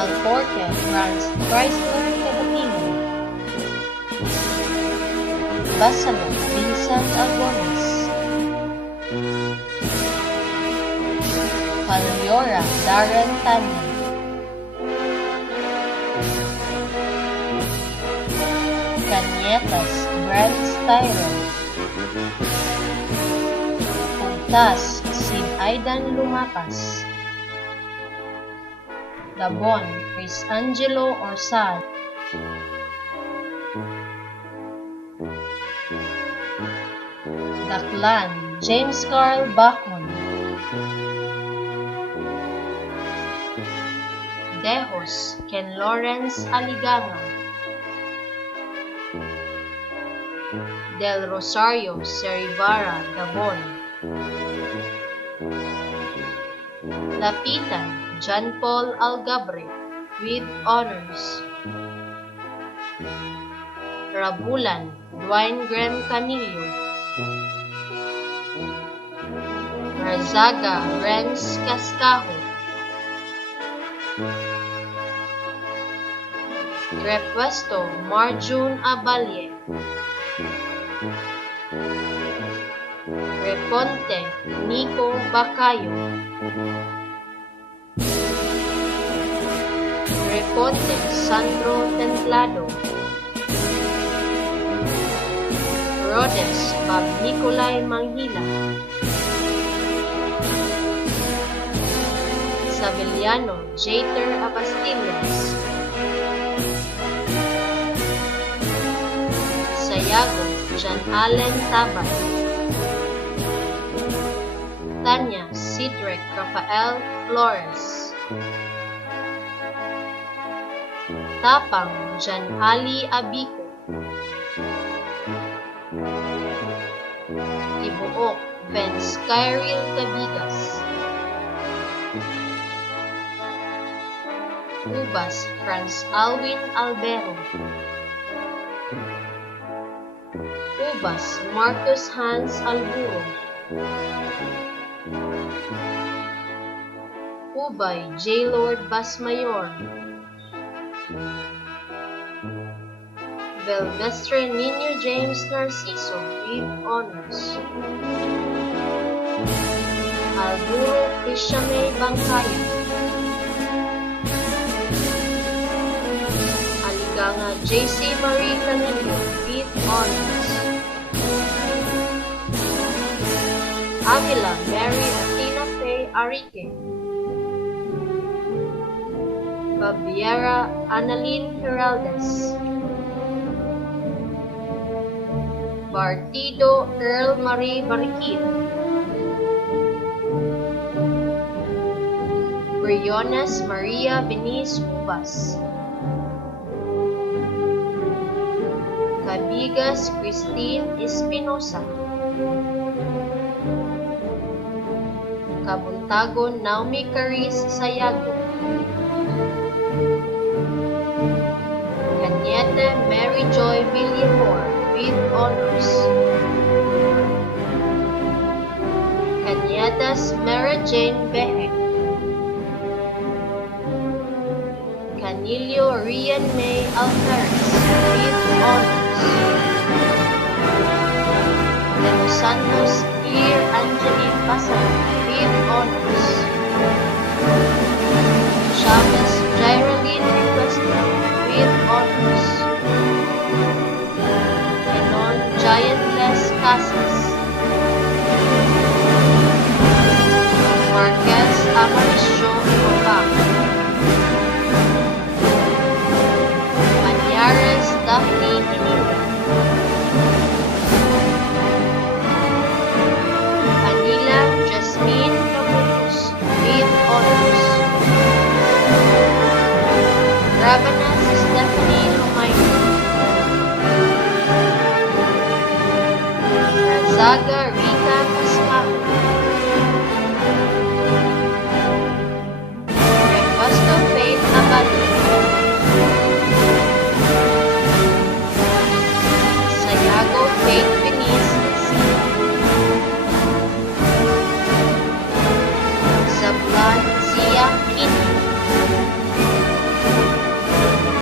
Alforque, Franz Chrysler Cabatino. Basalo, Vincent Albones. Calviora, Darren Tani. Cañetas, Brent Styron. Puntas, Sid Aidan Lumapas. Gabon, Chris Angelo Orsal. Daklan, James Carl Bacon. Dejos, Ken Lawrence Aliganga. Del Rosario, Serivara, Gabon. Lapitan, John Paul Algabre, with honors. Rabulan, Dwayne Graham Canillo. Razaga, Renz Cascajo. Repuesto, Marjun Abalye. Reponte, Nico Bacayo. Reponte, Sandro Templado. Rhodes, Bob Nicolay Manghila. Sabeliano, Jater Abastillas. Sayago, John Allen Tabay. Tanya, Cedric Rafael Flores. Tapang, John Ali Abico. Ibuok, Vince Kyril Cabigas. Ubas, Franz Alwin Albero. Ubas, Marcus Hans Alburo. Ubay, J. Lord Basmayor. Belvestre Nino James Narciso, with honors. Alburo Krishame Bangkaya. Aliganga J.C. Marie Canillo, with honors. Avila Mary Athena Faye Arique. Babiera Annalyn Heraldes. Partido Earl Marie Bariquid. Briones Maria Beniz Ubas. Cabigas Christine Espinosa. Kabuntagon Naomi Caris Sayago. Cañete Mary Joy Villamor, with honors. Cañetas Mary Jane Behe. Canillo Rian May Alcaraz, with honors. De Los Santos Clear Angeline Pasal, with honors. Chavez Geraldine Requesta, with honors. Enon Giantless Casas. Marquez Amarisio Opak. Manyares Daphne Hinila. Anila Jasmine Cabutos, with honors. Rabanas Stephanie Lumayo. Razaga